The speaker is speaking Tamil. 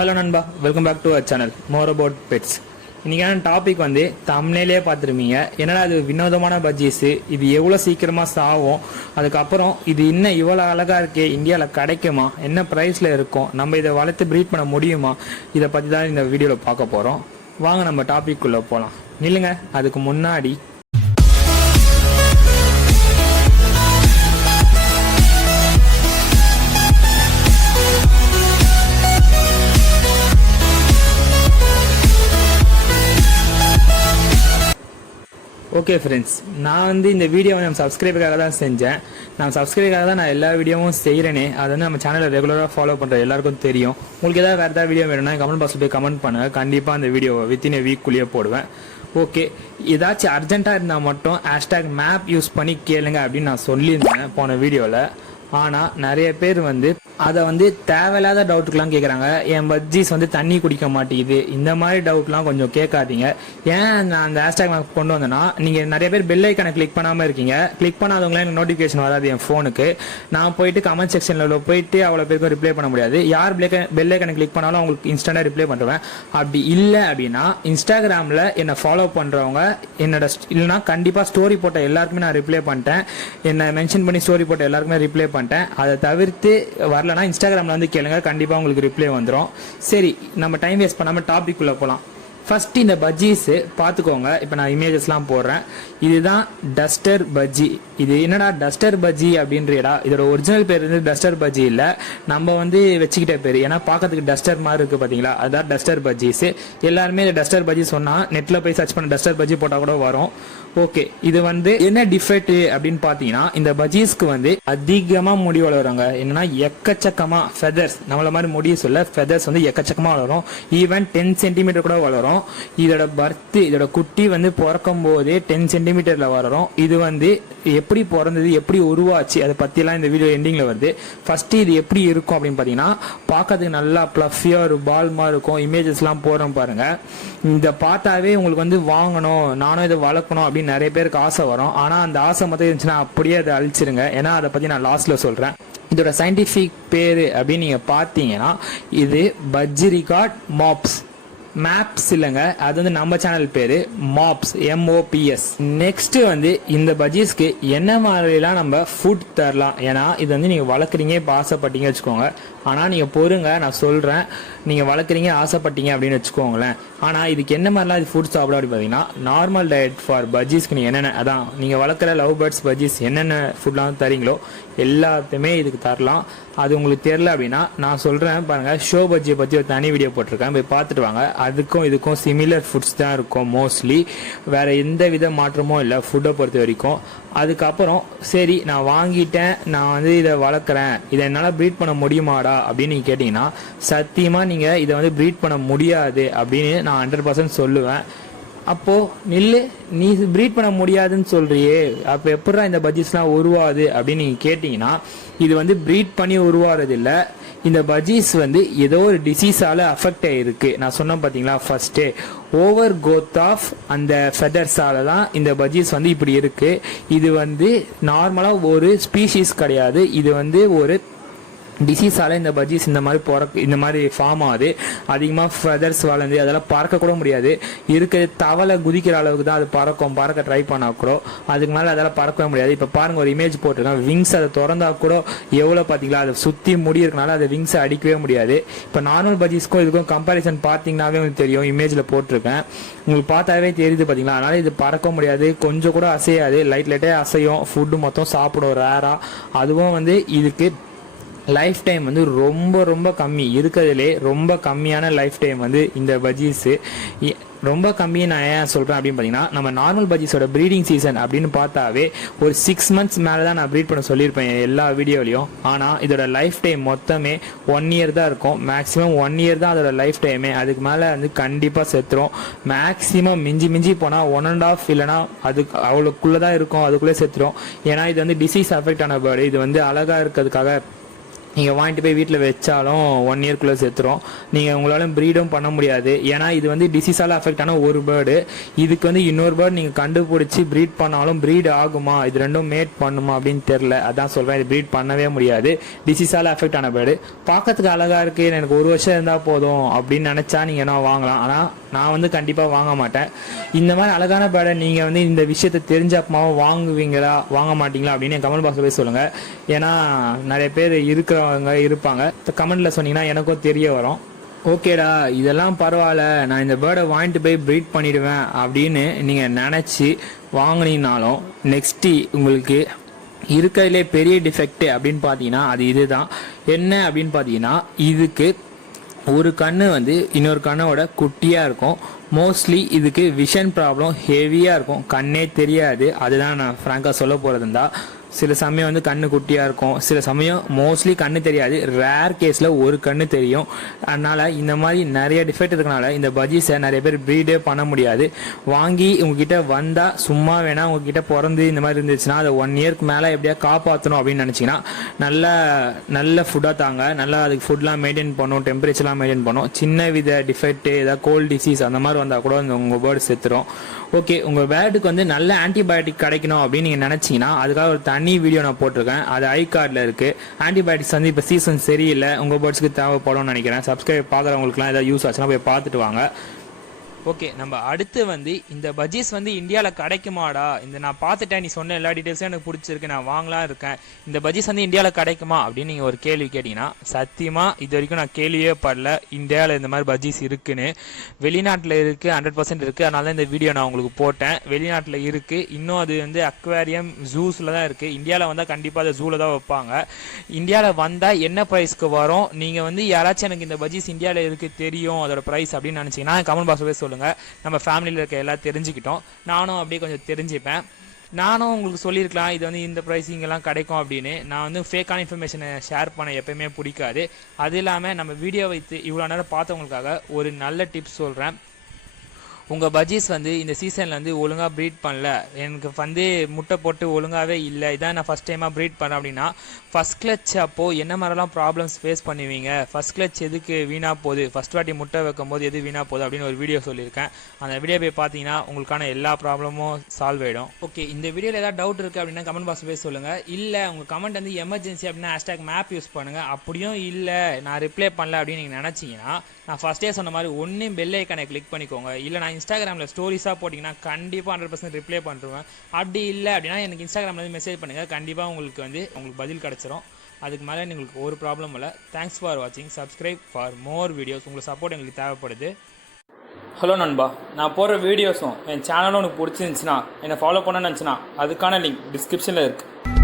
ஹலோ நண்பா, welcome back to our channel more about pets. இன்றைக்கான டாபிக் வந்து தம்ப்நெயிலே பார்த்துருப்பீங்க. என்னடா அது வினோதமான பஜ்ஜீஸு, இது எவ்வளோ சீக்கிரமாக சாகும், அதுக்கப்புறம் இது இன்னும் இவ்வளோ அழகாக இருக்கே, இந்தியாவில் கிடைக்குமா, என்ன ப்ரைஸில் இருக்கும், நம்ம இதை வளர்த்து ப்ரீட் பண்ண முடியுமா, இதை பற்றி தான் இந்த வீடியோவில் பார்க்க போகிறோம். வாங்க நம்ம டாபிக்குள்ளே போகலாம். நில்லுங்க, அதுக்கு முன்னாடி ஓகே ஃப்ரெண்ட்ஸ், நான் வந்து இந்த வீடியோவை நம்ம சப்ஸ்கிரைபுக்காக தான் செஞ்சேன். நான் சப்ஸ்கிரைபுக்காக தான் நான் எல்லா வீடியோவும் செய்கிறேனே. அது வந்து நம்ம சேனலை ரெகுலராக ஃபாலோ பண்ணுற எல்லாருக்கும் தெரியும். உங்களுக்கு ஏதாவது வேறு ஏதாவது வீடியோ வேணும்னா கமெண்ட் பாக்ஸில் போய் கமெண்ட் பண்ணுங்கள். கண்டிப்பாக அந்த வீடியோவை வித்தின் எ வீக்குள்ளேயே போடுவேன். ஓகே, ஏதாச்சும் அர்ஜென்ட்டாக இருந்தால் மட்டும் #மேப் யூஸ் பண்ணி கேளுங்க அப்படின்னு நான் சொல்லியிருந்தேன் போன வீடியோவில். ஆனால் நிறைய பேர் வந்து அதை வந்து தேவையில்லாத டவுட்டுக்கெலாம் கேட்குறாங்க. என் பஜ்ஜீஸ் வந்து தண்ணி குடிக்க மாட்டேங்குது, இந்த மாதிரி டவுட்லாம் கொஞ்சம் கேட்காதீங்க. ஏன் நான் அந்த #மேப் கொண்டு வந்தேன்னா, நீங்கள் நிறைய பேர் பெல் ஐக்கனை கிளிக் பண்ணாமல் இருக்கீங்க. கிளிக் பண்ணாதவங்களாம் எனக்கு நோட்டிஃபிகேஷன் வராது என் ஃபோனுக்கு. நான் போயிட்டு கமெண்ட் செக்ஷனில் போயிட்டு அவ்வளோ பேருக்கும் ரிப்ளை பண்ண முடியாது. யார் பெல் ஐக்கனை கிளிக் பண்ணாலும் அவங்களுக்கு இன்ஸ்டண்ட்டாக ரிப்ளை பண்ணுவேன். அப்படி இல்லை அப்படின்னா இன்ஸ்டாகிராமில் என்னை ஃபாலோ பண்ணுறவங்க என்னோட இல்லைனா கண்டிப்பாக ஸ்டோரி போட்ட எல்லாருக்குமே நான் ரிப்ளை பண்ணிட்டேன். என்னை மென்ஷன் பண்ணி ஸ்டோரி போட்ட எல்லாருக்குமே ரிப்ளை பண்ணிட்டேன். அதை தவிர்த்து வரலன்னா இன்ஸ்டாகிராமில் வந்து கேளுங்க, கண்டிப்பாக உங்களுக்கு ரிப்ளை வந்துடும். சரி, நம்ம டைம் வேஸ்ட் பண்ணாமல் டாபிக் உள்ள போகலாம். ஃபர்ஸ்ட் இந்த பஜ்ஜீஸு பார்த்துக்கோங்க. இப்போ நான் இமேஜஸ்லாம் போடுறேன். இதுதான் டஸ்டர் பஜ்ஜி. இது என்னடா டஸ்டர் பஜ்ஜி அப்படின்றா, இதோட ஒரிஜினல் பேர் வந்து டஸ்டர் பஜ்ஜி இல்லை, நம்ம வந்து வச்சுக்கிட்ட பேர். ஏன்னா பார்க்கறதுக்கு டஸ்டர் மாதிரி இருக்குது பார்த்தீங்களா, அதுதான் டஸ்டர் பஜ்ஜீஸு. எல்லாருமே இந்த டஸ்டர் பஜ்ஜி சொன்னால் நெட்டில் போய் சர்ச் பண்ண டஸ்டர் பஜ்ஜி போட்டால் கூட வரும். ஓகே, இது வந்து என்ன டிஃபெக்ட் அப்படின்னு பார்த்தீங்கன்னா, இந்த பஜ்ஜீஸ்க்கு வந்து அதிகமாக முடி வளருங்க. என்னன்னா எக்கச்சக்கமாக ஃபெதர்ஸ், நம்மள மாதிரி முடி சொல்ல ஃபெதர்ஸ் வந்து எக்கச்சக்கமாக வளரும். ஈவன் 10 சென்டிமீட்டர் கூட வளரும். இதோட பர்த், இதோட குட்டி வந்து பிறக்கும் போதே 10 சென்டிமீட்டர்ல வளரும். இது வந்து எப்படி பிறந்தது, எப்படி உருவாச்சு, அதை பற்றிலாம் இந்த வீடியோ எண்டிங்கில் வருது. ஃபர்ஸ்ட் இது எப்படி இருக்கும் அப்படின்னு பார்த்தீங்கன்னா, பார்க்கறதுக்கு நல்லா ப்ளஃபியாக ஒரு பால் மாதிரி இருக்கும். இமேஜஸ்லாம் போகிறோம் பாருங்க. இதை பார்த்தாவே உங்களுக்கு வந்து வாங்கணும், நானும் இதை வளர்க்கணும் அப்படின்னு நிறைய பேருக்கு ஆசை வரும். ஆனால் அந்த ஆசை மட்டும் இருந்துச்சுன்னா அப்படியே அதை அழிச்சிருங்க. ஏன்னா அதை பற்றி நான் லாஸ்ட்டில் சொல்கிறேன். இதோட சயின்டிஃபிக் பேர் அப்படின்னு நீங்கள் பார்த்தீங்கன்னா, இது பஜ்ஜிரிகாட் மாப்ஸ். மேப்ஸ் இல்லைங்க, அது வந்து நம்ம சேனல் பேரு மாப்ஸ், MOPS. நெக்ஸ்ட் வந்து இந்த பஜ்ஜீஸ்க்கு என்ன மாதிரிலாம் நம்ம ஃபுட் தரலாம். ஏன்னா இது வந்து நீங்கள் வளர்க்குறீங்க, இப்போ ஆசைப்பட்டீங்க வச்சுக்கோங்க. ஆனால் நீங்கள் பொறுங்க, நான் சொல்கிறேன். நீங்கள் வளர்க்குறீங்க, ஆசைப்பட்டீங்க அப்படின்னு வச்சுக்கோங்களேன். ஆனால் இதுக்கு என்ன மாதிரிலாம் இது ஃபுட் சாப்பிட அப்படி பார்த்தீங்கன்னா, நார்மல் டயட் ஃபார் பஜ்ஜீஸ்க்கு நீங்கள் என்னென்ன, அதான் நீங்கள் வளர்க்குற லவ் பேர்ட்ஸ் பஜ்ஜீஸ் என்னென்ன ஃபுட்லாம் தரீங்களோ எல்லாத்தையுமே இதுக்கு தரலாம். அது உங்களுக்கு தெரில அப்படின்னா நான் சொல்கிறேன் பாருங்கள். ஷோ பஜ்ஜியை பற்றி ஒரு தனி வீடியோ போட்டிருக்கேன், போய் பார்த்துட்டு வாங்க. அதுக்கும் இதுக்கும் சிமிலர் ஃபுட்ஸ் தான் இருக்கும் மோஸ்ட்லி. வேறு எந்த வித மாற்றமும் இல்லை ஃபுட்டை பொறுத்த வரைக்கும். அதுக்கப்புறம் சரி, நான் வாங்கிட்டேன், நான் வந்து இதை வளர்க்குறேன், இதை என்னால் ப்ரீட் பண்ண முடியுமாடா அப்படின்னு நீங்கள் கேட்டிங்கன்னா, சத்தியமாக நீங்கள் இதை வந்து ப்ரீட் பண்ண முடியாது அப்படின்னு நான் 100% சொல்லுவேன். அப்போது நில்லு, நீ ப்ரீட் பண்ண முடியாதுன்னு சொல்கிறியே, அப்போ எப்படா இந்த பஜ்ஜீஸ்லாம் உருவாது அப்படின்னு நீங்கள் கேட்டிங்கன்னா, இது வந்து ப்ரீட் பண்ணி உருவாகிறது இல்லை. இந்த பஜ்ஜீஸ் வந்து ஏதோ ஒரு டிசீஸால் அஃபெக்ட் ஆகிருக்கு. நான் சொன்னேன் பார்த்தீங்களா ஃபர்ஸ்டே, ஓவர் க்ரோத் ஆஃப் அந்த ஃபெதர்ஸால தான் இந்த பஜ்ஜீஸ் வந்து இப்படி இருக்குது. இது வந்து நார்மலாக ஒரு ஸ்பீஷீஸ் கிடையாது, இது வந்து ஒரு டிசீஸால் இந்த பஜ்ஜீஸ் இந்த மாதிரி ஃபார்ம் ஆகுது. அதிகமாக ஃபெதர்ஸ் வளர்ந்து அதெல்லாம் பறக்கக்கூட முடியாது. இருக்கிற தவளை குதிக்கிற அளவுக்கு தான் அது பறக்க ட்ரை பண்ணால் கூட, அதுக்கு மேலே அதெல்லாம் பறக்கவே முடியாது. இப்போ பாருங்கள், ஒரு இமேஜ் போட்டிருக்கேன். விங்ஸ் அதை திறந்தா கூட எவ்வளோ பார்த்தீங்களா, அதை சுற்றி முடி இருக்கனால அதை விங்ஸை அடிக்கவே முடியாது. இப்போ நார்மல் பஜ்ஜீஸ்க்கும் இதுக்கும் கம்பேரிசன் பார்த்தீங்கன்னாவே உங்களுக்கு தெரியும். இமேஜில் போட்டிருக்கேன், உங்களுக்கு பார்த்தாவே தெரியுது பார்த்தீங்களா. அதனால் இது பறக்க முடியாது, கொஞ்சம் கூட அசையாது, லைட்டே அசையும். ஃபுட்டு மொத்தம் சாப்பிடும் ரேராக. அதுவும் வந்து இதுக்கு லைஃப் டைம் வந்து ரொம்ப ரொம்ப கம்மி, இருக்கிறதுலே ரொம்ப கம்மியான லைஃப் டைம் வந்து இந்த பஜ்ஜீஸு. ரொம்ப கம்மி. நான் ஏன் சொல்கிறேன் அப்படின்னு பார்த்தீங்கன்னா, நம்ம நார்மல் பஜ்ஜீஸோட ப்ரீடிங் சீசன் அப்படின்னு பார்த்தாவே ஒரு 6 months மேலே தான் நான் ப்ரீட் பண்ண சொல்லியிருப்பேன் எல்லா வீடியோலையும். ஆனால் இதோட லைஃப் டைம் மொத்தமே 1 year தான் இருக்கும். மேக்ஸிமம் 1 year தான் அதோட லைஃப் டைமே. அதுக்கு மேலே வந்து கண்டிப்பாக செத்துரும். மேக்ஸிமம் மிஞ்சி போனால் 1.5 இல்லைனா அதுக்கு அவ்வளோக்குள்ளே தான் இருக்கும், அதுக்குள்ளே செத்துரும். ஏன்னா இது வந்து டிசீஸ் அஃபெக்ட் ஆன பேர்டு. இது வந்து அழகாக இருக்கிறதுக்காக நீங்கள் வாங்கிட்டு போய் வீட்டில் வச்சாலும் 1 இயர்க்குள்ளே செத்துரும். நீங்கள் உங்களால் ப்ரீடும் பண்ண முடியாது. ஏன்னா இது வந்து டிசீஸால் அஃபெக்ட் ஆன ஒரு பேர்டு. இதுக்கு வந்து இன்னொரு பேர்டு நீங்கள் கண்டுபிடிச்சி ப்ரீட் பண்ணாலும் ப்ரீட் ஆகுமா, இது ரெண்டும் மேட் பண்ணுமா அப்படின்னு தெரில. அதான் சொல்கிறேன், இது ப்ரீட் பண்ணவே முடியாது. டிசீஸால் அஃபெக்ட் ஆன பேர்டு பார்க்கறதுக்கு அழகாக இருக்குது, எனக்கு 1 வருஷம் இருந்தால் போதும் அப்படின்னு நினச்சா நீங்கள் என்ன வாங்கலாம். ஆனால் நான் வந்து கண்டிப்பாக வாங்க மாட்டேன். இந்த மாதிரி அழகான பேர்டை நீங்கள் வந்து இந்த விஷயத்தை தெரிஞ்ச அப்புறமா வாங்குவீங்களா வாங்க மாட்டீங்களா அப்படின்னு கமெண்ட் பாக்ஸில் போய் சொல்லுங்கள். ஏன்னா நிறைய பேர் இருக்கிறவங்க இருப்பாங்க, கமெண்ட்டில் சொன்னீங்கன்னா எனக்கும் தெரிய வரும். ஓகேடா இதெல்லாம் பரவாயில்ல, நான் இந்த பேர்டை வாங்கிட்டு போய் ப்ரீட் பண்ணிடுவேன் அப்படின்னு நீங்கள் நினச்சி வாங்கினீங்கனாலும் நெக்ஸ்ட்டு உங்களுக்கு இருக்கிறதுலே பெரிய டிஃபெக்ட் அப்படின்னு பார்த்தீங்கன்னா அது இதுதான். என்ன அப்படின்னு பார்த்தீங்கன்னா, இதுக்கு ஒரு கண்ணு வந்து இன்னொரு கண்ணோட குட்டியாக இருக்கும். மோஸ்ட்லி இதுக்கு விஷன் ப்ராப்ளம் ஹெவியாக இருக்கும், கண்ணே தெரியாது. அதுதான் நான் ஃப்ராங்காக சொல்ல போகிறதுந்தா. சில சமயம் வந்து கண்ணு குட்டியாக இருக்கும், சில சமயம் மோஸ்ட்லி கண்ணு தெரியாது, ரேர் கேஸில் ஒரு கண்ணு தெரியும். அதனால் இந்த மாதிரி நிறைய டிஃபெக்ட் இருக்கனால இந்த பஜ்ஜீஸை நிறைய பேர் ப்ரீடே பண்ண முடியாது. வாங்கி உங்ககிட்ட வந்தால் சும்மா வேணால் உங்ககிட்ட பிறந்து இந்த மாதிரி இருந்துச்சுன்னா அதை 1 இயர்க்கு மேலே எப்படியா காப்பாற்றணும் அப்படின்னு நினச்சிங்கன்னா நல்ல ஃபுட்டாக தாங்க. நல்லா அதுக்கு ஃபுட்லாம் மெயின்டைன் பண்ணும், டெம்பரேச்சர்லாம் மெயின்டைன் பண்ணும். சின்ன வித டிஃபெக்ட்டு ஏதாவது கோல்டு டிசீஸ் அந்த மாதிரி வந்தால் கூட உங்கள் பேர்டு செத்துரும். ஓகே, உங்கள் பேர்டுக்கு வந்து நல்ல ஆன்டிபயோட்டிக் கிடைக்கணும் அப்படின்னு நீங்கள் நினச்சிங்கன்னா அதுக்காக ஒரு தனி வீடியோ நான் போட்டிருக்கேன், அது ஐ கார்டில் இருக்குது. ஆன்டிபயோட்டிக்ஸ் வந்து இப்போ சீசன் சரியில்லை, உங்கள் பேர்ட்ஸ்க்கு தேவைப்படும்னு நினைக்கிறேன். சப்ஸ்கிரைப் பார்க்குறவங்களுக்குலாம் ஏதாவது யூஸ் ஆச்சுன்னா போய் பார்த்துட்டு வாங்க. ஓகே, நம்ம அடுத்து வந்து இந்த பஜ்ஜீஸ் வந்து இந்தியாவில் கிடைக்குமாடா, இந்த நான் பார்த்துட்டேன், நீ சொன்ன எல்லா டீட்டெயில்ஸும் எனக்கு பிடிச்சிருக்கு, நான் வாங்கலாம் இருக்கேன், இந்த பஜ்ஜீஸ் வந்து இந்தியாவில் கிடைக்குமா அப்படின்னு நீங்கள் ஒரு கேள்வி கேட்டிங்கன்னா சத்தியமாக இது வரைக்கும் நான் கேள்வியே படல இந்தியாவில் இந்த மாதிரி பஜ்ஜீஸ் இருக்குன்னு. வெளிநாட்டில் இருக்குது, 100% இருக்குது. அதனால தான் இந்த வீடியோ நான் உங்களுக்கு போட்டேன். வெளிநாட்டில் இருக்குது, இன்னும் அது வந்து அக்வேரியம் ஜூஸில் தான் இருக்குது. இந்தியாவில் வந்தால் கண்டிப்பாக அதை ஜூவில் தான் வைப்பாங்க. இந்தியாவில் வந்தால் என்ன ப்ரைஸ்க்கு வரும், நீங்கள் வந்து யாராச்சும் எனக்கு இந்த பஜ்ஜீஸ் இந்தியாவில் இருக்குது தெரியும் அதோட ப்ரைஸ் அப்படின்னு நினச்சிங்கன்னா கமெண்ட் பாக்ஸில் சொல்லுங்கள். நம்ம ஃபேமிலியில் இருக்க எல்லாம் தெரிஞ்சுக்கிட்டோம், நானும் அப்படியே கொஞ்சம் தெரிஞ்சுப்பேன். நானும் உங்களுக்கு சொல்லியிருக்கலாம் இது வந்து இந்த ப்ரைஸிங்கெல்லாம் கிடைக்கும் அப்படின்னு. நான் வந்து ஃபேக்கான இன்ஃபர்மேஷனை ஷேர் பண்ண எப்பயுமே பிடிக்காது. அது இல்லாமல் நம்ம வீடியோ வைத்து இவ்வளோ நேரம் பார்த்தவங்களுக்காக ஒரு நல்ல டிப்ஸ் சொல்கிறேன். உங்கள் பஜ்ஜீஸ் வந்து இந்த சீசனில் வந்து ஒழுங்காக ப்ரீட் பண்ணல, எனக்கு வந்து முட்டை போட்டு ஒழுங்காகவே இல்லை, இதான் நான் ஃபஸ்ட் டைமாக ப்ரீட் பண்ணேன் அப்படின்னா ஃபஸ்ட் கிளச் அப்போது என்ன மாதிரிலாம் ப்ராப்ளம்ஸ் ஃபேஸ் பண்ணுவீங்க, ஃபஸ்ட் கிளச் எதுக்கு வீணாக போகுது, ஃபஸ்ட் வாட்டி முட்டை வைக்கும் போது எது வீணாக போகுது அப்படின்னு ஒரு வீடியோ சொல்லியிருக்கேன். அந்த வீடியோ போய் பார்த்தீங்கன்னா உங்களுக்கான எல்லா ப்ராப்ளமும் சால்வ் ஆகிடும். ஓகே, இந்த வீடியோவில் ஏதாவது டவுட் இருக்குது அப்படின்னா கமெண்ட் பாக்ஸில் போய் சொல்லுங்கள். இல்லை உங்கள் கமெண்ட் வந்து எமர்ஜென்சி அப்படின்னா #மேப் யூஸ் பண்ணுங்கள். அப்படியும் இல்லை நான் ரிப்ளை பண்ணல அப்படின்னு நீங்கள் நினச்சிங்கன்னா நான் ஃபஸ்ட்டே சொன்ன மாதிரி ஒன்று பெல் ஐக்கானை கிளிக் பண்ணிக்கோங்க. இல்லை நான் இன்ஸ்டாகிராமில் ஸ்டோரிஸாக போட்டிங்கன்னா கண்டிப்பாக 100% ரிப்ளை பண்ணுறேன். அப்படி இல்லை அப்படின்னா எனக்கு இன்ஸ்டாகிராமில் வந்து மெசேஜ் பண்ணுங்கள், கண்டிப்பாக உங்களுக்கு பதில் கிடச்சிரும். அதுக்கு மேலே உங்களுக்கு ஒரு ப்ராப்ளம் இல்லை. தேங்க்ஸ் ஃபார் வாட்சிங். Subscribe for more videos. உங்களுக்கு சப்போர்ட் எங்களுக்கு தேவைப்படுது. ஹலோ நண்பா, நான் போடுற வீடியோஸும் என் சேனலும் உனக்கு பிடிச்சிருந்துச்சுன்னா என்னை ஃபாலோ பண்ணணும்னு நினச்சின்னா அதுக்கான லிங்க் டிஸ்கிரிப்ஷனில் இருக்குது.